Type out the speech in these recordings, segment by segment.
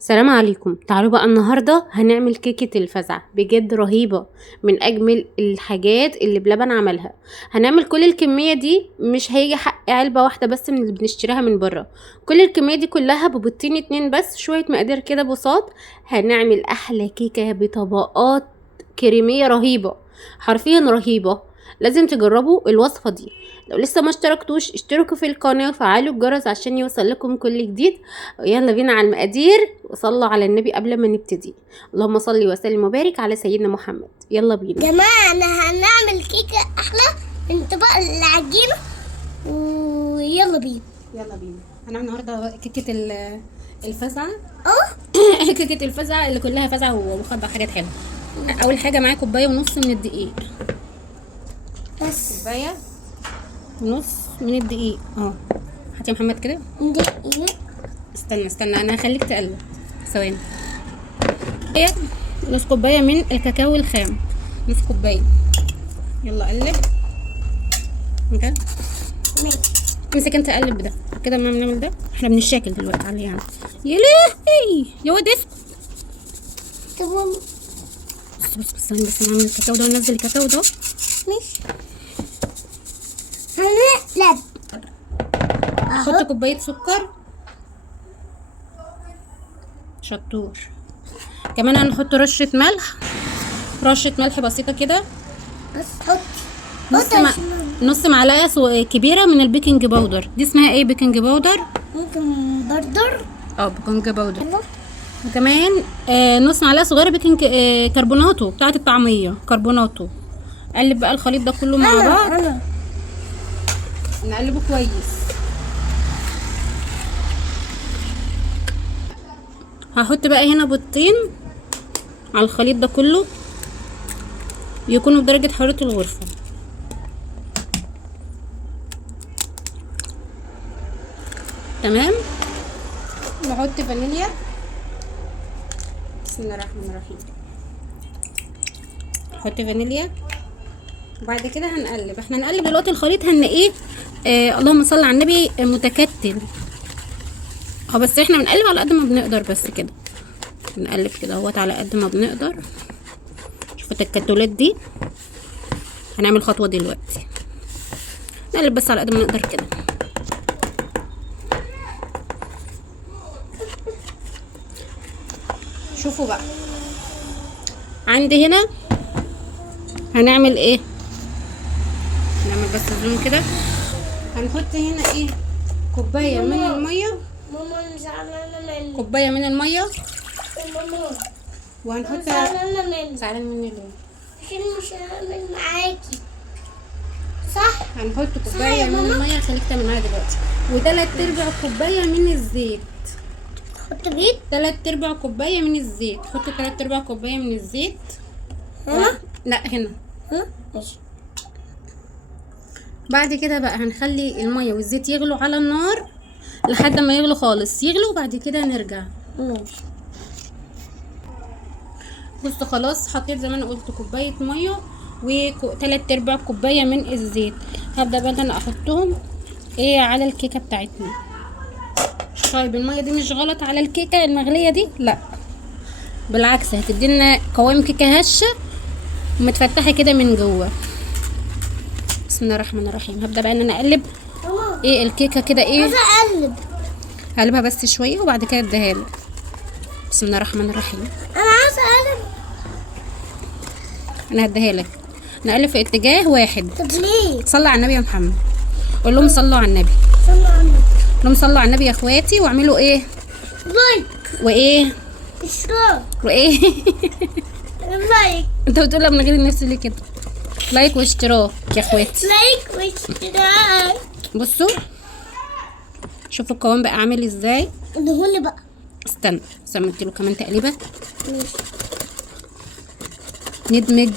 السلام عليكم. تعالوا بقى النهارده هنعمل كيكة الفزع، بجد رهيبة، من اجمل الحاجات اللي بلبن عملها. هنعمل كل الكمية دي، مش هيجي حق علبة واحدة بس من اللي بنشتريها من بره. كل الكمية دي كلها ببيضتين 2 بس، شوية مقادير كده بساط. هنعمل احلى كيكة بطبقات كريمية رهيبة، حرفيا رهيبة. لازم تجربوا الوصفة دي. لو لسه ما اشتركتوش اشتركوا في القناة وفعلوا الجرس عشان يوصل لكم كل جديد. يلا بينا على المقادير، وصلوا على النبي قبل ما نبتدي. اللهم صل وسلم وبارك على سيدنا محمد. يلا بينا جماعة، أنا هنعمل كيكة أحلى من طبق العجينة. ويلا بينا. يلا بينا هنعمل النهارده كيكة الفزع. اه كيكة الفزع اللي كلها فزع ومخبى حاجات حلوة. اول حاجة معايا كوباية ونص من الدقيق. بس كوباية ونص من الدقيق. هات يا محمد كده. دقيق. استنى انا هخليك تقلب ثواني. نص كوباية من الكاكاو الخام، نص كوباية. يلا قلب كده. ماشي. امسك انت قلب ده كده. ما بنعمل ده احنا بنشاكل دلوقتي عليه يعني. يا لهوي يا واد اسكت. تمام. بس نعمل الكاكاو ده وننزل الكاكاو ده. ماشي. هنقلب. حط كوباية سكر. شطور. كمان هنحط رشة ملح بسيطة كده. بس حط نص معلقة كبيرة من البيكنج باودر. دي اسمها ايه؟ بيكنج باودر. ممكن بردر. بيكنج باودر. يلا. وكمان نص معلقة صغيرة بيكنج كربوناتو بتاعة الطعمية، كربوناتو. قلب بقى الخليط ده كله مع بعض. أنا نقلبه كويس. هحط بقى هنا بيضتين على الخليط ده كله، يكونوا بدرجة حرارة الغرفة. تمام. نحط فانيليا. بسم الله الرحمن الرحيم. نحط فانيليا. وبعد كده هنقلب. احنا هنقلب دلوقتي الخليط هنلاقيه اللهم صل على النبي متكتل. بس احنا بنقلب على قد ما بنقدر، بس كده بنقلب كده اهوت على قد ما بنقدر. شوفوا التكتلات دي. هنعمل خطوة دلوقتي، نقلب بس على قد ما نقدر كده. شوفوا بقى عندي هنا هنعمل ايه. نعمل بس زوم كده. هنحط هنا ايه؟ كوباية من المية. ماما زعلانة مني. كوباية من المية. ماما وهنحط زعلانة مني زعلان مني ليه؟ عشان مش هعمل معاكي، صح؟ هنحط صح كوباية يا من ماما. المية. خليك تعمل معايا دلوقتي. و3/4 كوباية من الزيت. حط بيض. 3/4 كوباية من الزيت. حط 3/4 كوباية من الزيت. هنا؟ لا هنا. ها؟ ماشي. بعد كده بقى هنخلي المية والزيت يغلوا على النار لحد ما يغلوا خالص، يغلوا وبعد كده نرجع. ماشي. بصوا خلاص حطيت زي ما انا قلت كوباية مية و3/4 كوباية من الزيت. هبدأ بقى انا احطهم على الكيكة بتاعتنا. طيب المية دي مش غلط على الكيكة المغلية دي، لا بالعكس هتدينا قوام كيكة هشة ومتفتحة كده من جوه. بسم الله الرحمن الرحيم. هبدأ بقى ان انا اقلب ماما الكيكة كده عايزة أقلب. هقلبها بس شوية وبعد كده اديها لك. بسم الله الرحمن الرحيم. أنا عايزة أقلب. انا هديها لك. نقلب في اتجاه واحد. طب ليه؟ صلى على النبي يا محمد. قول لهم صلوا على النبي. صلى على النبي. قول لهم صلوا على النبي يا اخواتي، واعملوا لايك. اشتراك. لايك. انت بتقولها من غير النفس ليه كده؟ لايك واشتراك يا اخواتي. لايك واشتراك. بصوا شوفوا القوام بقى عامل ازاي. ادهولي بقى. استنى اديله كمان تقليبه. ماشي. ندمج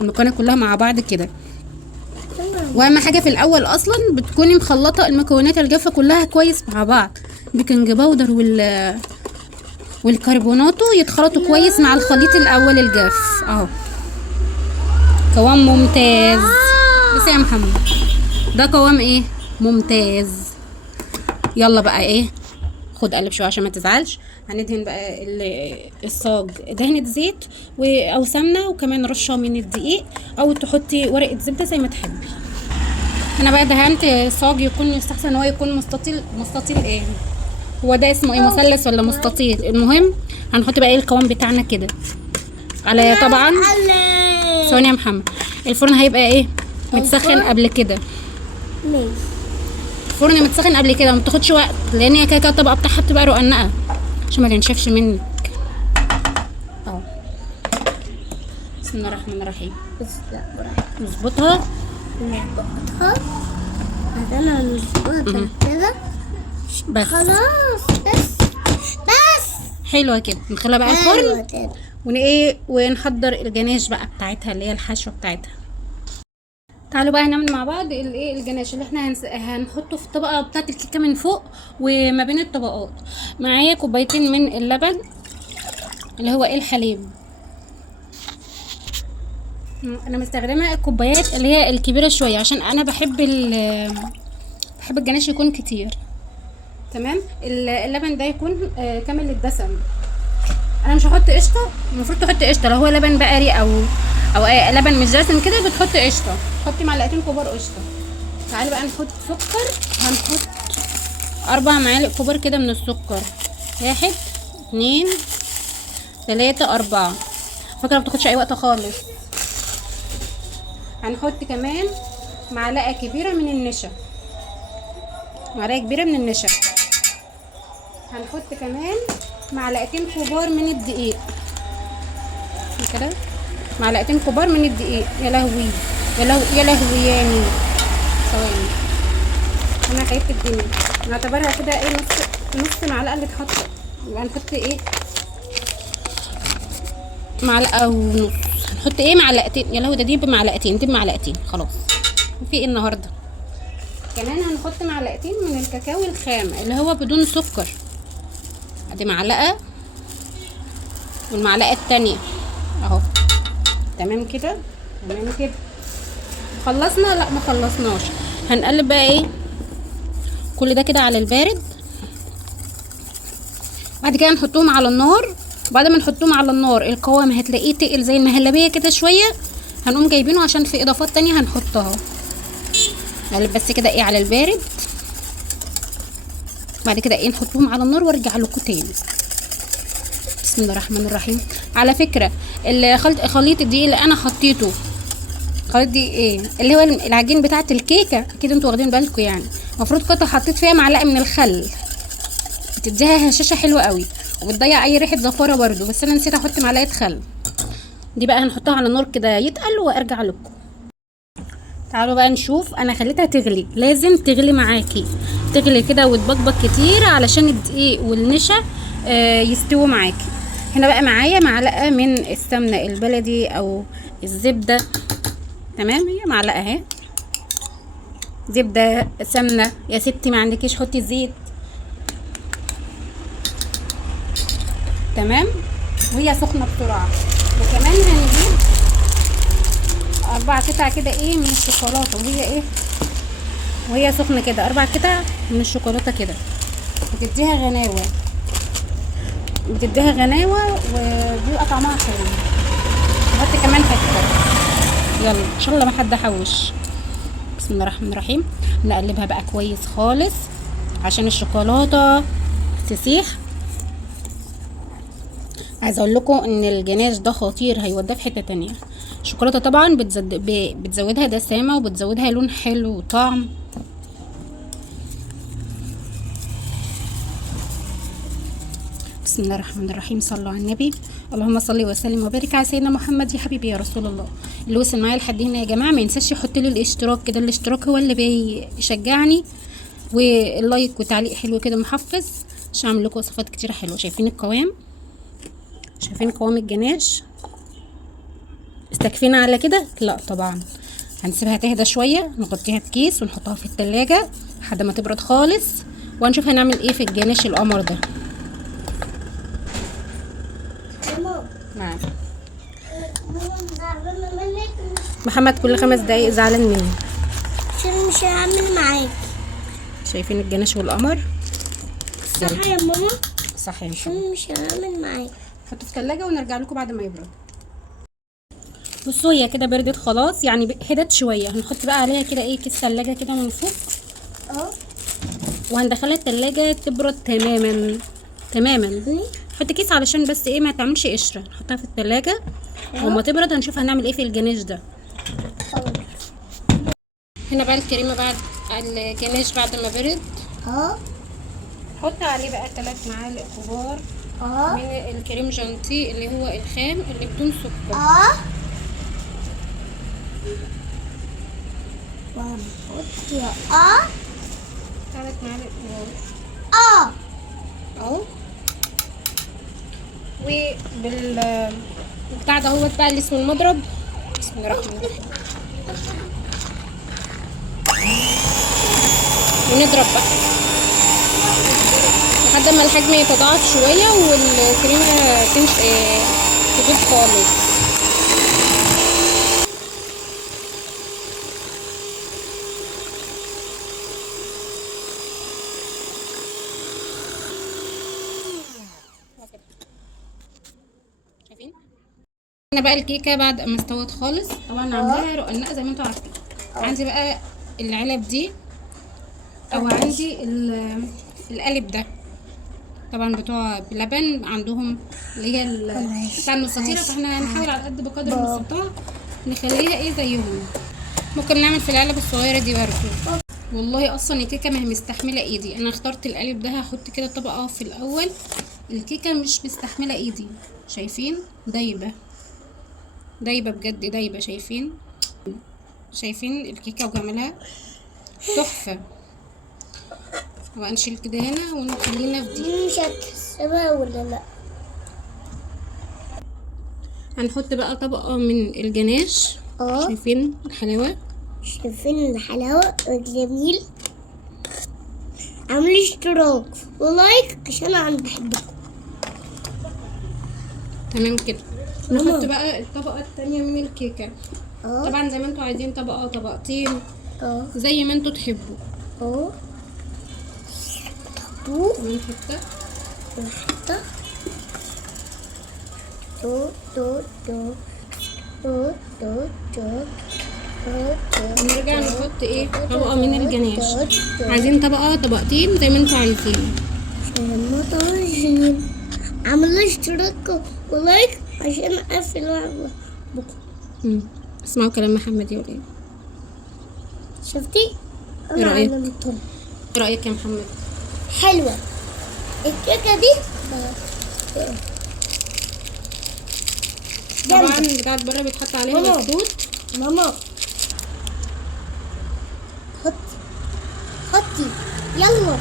المكونات كلها مع بعض كده. تمام. واهم حاجه في الاول اصلا بتكوني مخلطه المكونات الجافه كلها كويس مع بعض. بيكنج باودر والكربوناتو يتخلطوا كويس مع الخليط الاول الجاف اهو. قوام ممتاز. بس يا محمد ده قوام ممتاز. يلا بقى خد قلب شويه عشان ما تزعلش. هندهن بقى الصاج دهنه زيت او سمنه، وكمان رشه من الدقيق، او تحطي ورقه زبده زي ما تحبي. انا بقى دهنت الصاج، يكون يستحسن ان هو يكون مستطيل ايه، هو ده اسمه ايه، مثلث ولا مستطيل؟ المهم هنحط بقى ايه القوام بتاعنا كده على طبعا. ثواني يا محمد، الفرن هيبقى ايه متسخن قبل كده. الفرن متسخن قبل كده، ما بتاخدش وقت، لان هي كده الطبقه بتاعها بتبقى رقنقه عشان ما تنشفش منك. اهو بسم الله الرحمن الرحيم. نظبطها انا نظبطها كده بس. خلاص بس حلوه كده. ندخلها بقى الفرن ونحضر الجناش بقى بتاعتها اللي هي الحشوه بتاعتها. تعالوا بقى هنعمل مع بعض الجناش اللي احنا هنحطه في الطبقه بتاعه الكيكه من فوق وما بين الطبقات. معايا كوبايتين من اللبن اللي هو الحليب. انا مستخدمه الكوبايات اللي هي الكبيره شويه عشان انا بحب الجناش يكون كتير. تمام. اللبن ده يكون كامل الدسم. انا مش هحط قشطه، المفروض تحط قشطه لو هو لبن بقري او لبن مش دسم كده بتحط قشطه. حطي معلقتين كبار قشطه. تعالي بقى نحط سكر. هنحط 4 معالق كبار كده من السكر. 1 2 3 4. فكرة بتاخدش اي وقت خالص. هنحط كمان معلقه كبيره من النشا. معلقه كبيره من النشا. هنحط كمان معلقتين كبار من الدقيق كده. معلقتين كبار من الدقيق. يا لهوي يا لهوي يا لهوي يعني. ثواني انا خايفه الدنيا. نعتبرها كده ايه نص معلقه اللي اتحط. يبقى نحط ايه معلقه ونص. هنحط ايه معلقتين. يا لهوي ده دي بمعلقتين، دي بمعلقتين خلاص. في ايه النهارده. كمان هنحط معلقتين من الكاكاو الخام اللي هو بدون سكر. ادي معلقه والمعلقه التانية اهو. تمام كده تمام كده. خلصنا؟ لا ما خلصناش. هنقلب بقى ايه كل ده كده على البارد. بعد كده نحطهم على النار. بعد ما نحطهم على النار القوام هتلاقيه تقل زي المهلبيه كده شويه. هنقوم جايبينه عشان في اضافات تانية هنحطها. نقلب بس كده ايه على البارد. بعد كده ايه نحطهم على النار وارجع لكم تاني. بسم الله الرحمن الرحيم. على فكره خليط الدقيق اللي انا حطيته، خليط دي ايه اللي هو العجين بتاعه الكيكه، اكيد انتوا واخدين بالكم يعني. المفروض كنت حطيت فيها معلقه من الخل، بتديها هشاشه حلوه قوي وبتضيع اي ريحه زفاره برده، بس انا نسيت احط معلقه خل. دي بقى هنحطها على النار كده يتقل وارجع لكم. تعالوا بقى نشوف. انا خليتها تغلي، لازم تغلي معاكي، تغلي كده وتبقبق كتير علشان الدقيق والنشا يستووا معاكي. هنا بقى معايا معلقه من السمنه البلدي او الزبده. تمام. هي معلقه اهي زبده سمنه يا ستي، ما عندكيش حطي زيت. تمام. وهي سخنه بسرعه. وكمان هنجيب 4 قطع كده ايه من الشوكولاته وهي سخنه كده. 4 قطع من الشوكولاته كده بتديها غناوه وبيبقى طعمها حلو. نحط كمان حته. يلا ان شاء الله ما حد حوش. بسم الله الرحمن الرحيم. نقلبها بقى كويس خالص عشان الشوكولاته تسيح. عايزه اقول لكم ان الجناش ده خطير، هيوديه في حته تانية. الشوكولاته طبعا بتزودها دسامه وبتزودها لون حلو وطعم. بسم الله الرحمن الرحيم. صلوا على النبي. اللهم صل وسلم وبارك على سيدنا محمد يا حبيبي يا رسول الله. اللي وصل معايا لحد هنا يا جماعه ما ينساش يحط لي الاشتراك كده، الاشتراك هو اللي بيشجعني، واللايك وتعليق حلو كده محفز عشان اعمل لكم وصفات كتيره حلوه. شايفين القوام؟ شايفين قوام الجناش؟ استكفينا على كده؟ لا طبعا. هنسيبها تهدى شويه، نغطيها بكيس ونحطها في التلاجة لحد ما تبرد خالص، وهنشوف هنعمل ايه في الجناش القمر ده. نعم. محمد كل 5 دقايق زعلان مني عشان مش هعمل معاك. شايفين الجناش والقمر؟ صح يا ماما، صح يا محمد. عشان مش هعمل معاك. حطه في الثلاجه ونرجع لكم بعد ما يبرد. بصوا هي كده بردت خلاص، يعني هدت شويه. هنحط بقى عليها كده ايه كيس ثلاجه كده من فوق، وهندخلها الثلاجه تبرد تماما تماما. حط كيس علشان بس ايه ما تعملش قشره. نحطها في الثلاجه وما تبرد هنشوف هنعمل ايه في الجناش ده. هنا بقى الكريمه بعد الجناش بعد ما برد. حط عليه بقى 3 معالق كبار من الكريم جانتيه اللي هو الخام اللي بدون سكر. وهنحط 3 معالق كبار اهو. بتاع ده هو بقى اللي اسمه المضرب. بسم الله الرحمن الرحيم. ونضرب بقى لحد ما الحجم يتضاعف شويه والكريمه تدوب خالص. شايفين هنا بقى الكيكه بعد ما استوت خالص. طبعا عاملاها رقنقه زي ما انتوا عارفين. عندي بقى العلب دي او عندي القالب ده طبعا بتوع بلبن عندهم اللي هي بتاع المستطيله. فاحنا هنحاول على قد بقدر المستطاع نخليها ايه زيهم. ممكن نعمل في العلب الصغيره دي برضه. والله اصلا الكيكه ما هي مستحمله ايدي. انا اخترت القالب ده. هحط كده طبقه في الاول. الكيكه مش مستحمله ايدي. شايفين دايبه دايبه بجد دايبه. شايفين الكيكه وجمالها تحفه. وهنشيل كده هنا ونخلينا في دي. مش هتحسبها ولا لا؟ هنحط بقى طبقه من الجناش. شايفين الحلاوه؟ شايفين الحلاوه الجميل. اعملوا اشتراك ولايك عشان انا بحبكم. تمام كده. نحط بقى الطبقه التانية من الكيكه. طبعا زي ما انتوا عايزين طبقه او طبقتين زي ما انتوا تحبوا. من حته ونرجع نحط ايه طبقه من الجناش. عايزين طبقه طبقتين زي ما انتوا عايزين. عملوا اشتراك ولايك عشان اقفل بكره. اسمعوا كلام محمد يقول ايه. شفتي؟ ايه رايك؟ ايه رايك يا محمد؟ حلوه الكيكه دي. طبعا بتاعت بره بيتحط عليها بسكوت. ماما حطي يلا.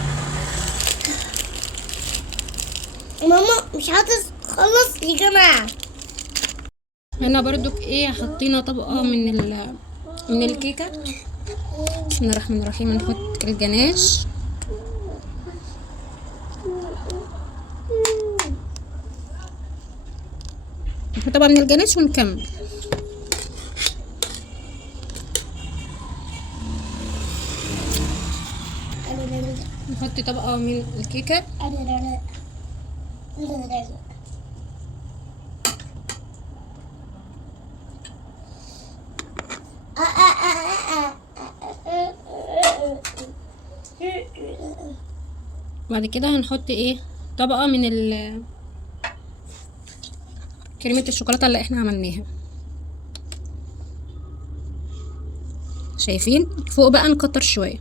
ماما مش هتخلص يا جماعه. هنا برضو ايه حطينا طبقه من الكيكه. بسم الله الرحمن الرحيم. نحط الجناش. نحط طبعا من الجناش ونكمل. نحط طبقه من الكيكه. بعد كده هنحط ايه طبقه من كريمه الشوكولاته اللي احنا عملناها. شايفين فوق بقى نكتر شويه.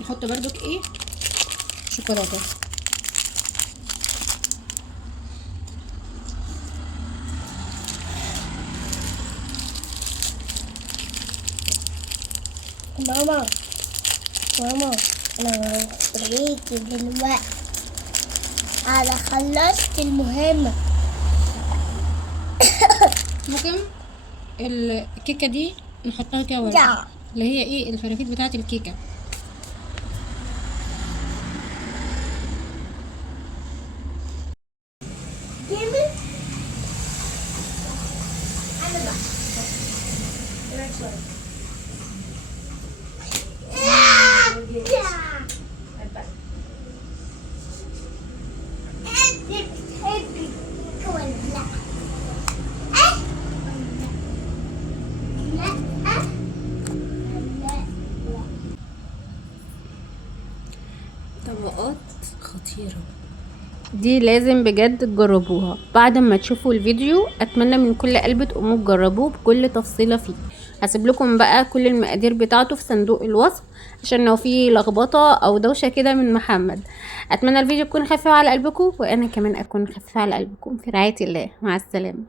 نحط برضك ايه شوكولاته. ماما انا هوريكي دلوقتي. انا خلصت المهمة. ممكن الكيكه دي نحطها كده ورا اللي هي ايه الفرافيت بتاعه الكيكه. نعمل انا بقى كمان شويه. انت بتحبي ولا لا؟ لا لا لا. طبقات خطيرة دي لازم بجد تجربوها. بعد ما تشوفوا الفيديو اتمنى من كل قلب تقوموا تجربوه بكل تفصيلة فيه. هسيب لكم بقى كل المقادير بتاعته في صندوق الوصف عشان لو في لخبطة او دوشة كده من محمد. اتمنى الفيديو يكون خفيف على قلبكم وانا كمان اكون خفيفة على قلبكم. في رعاية الله، مع السلامة.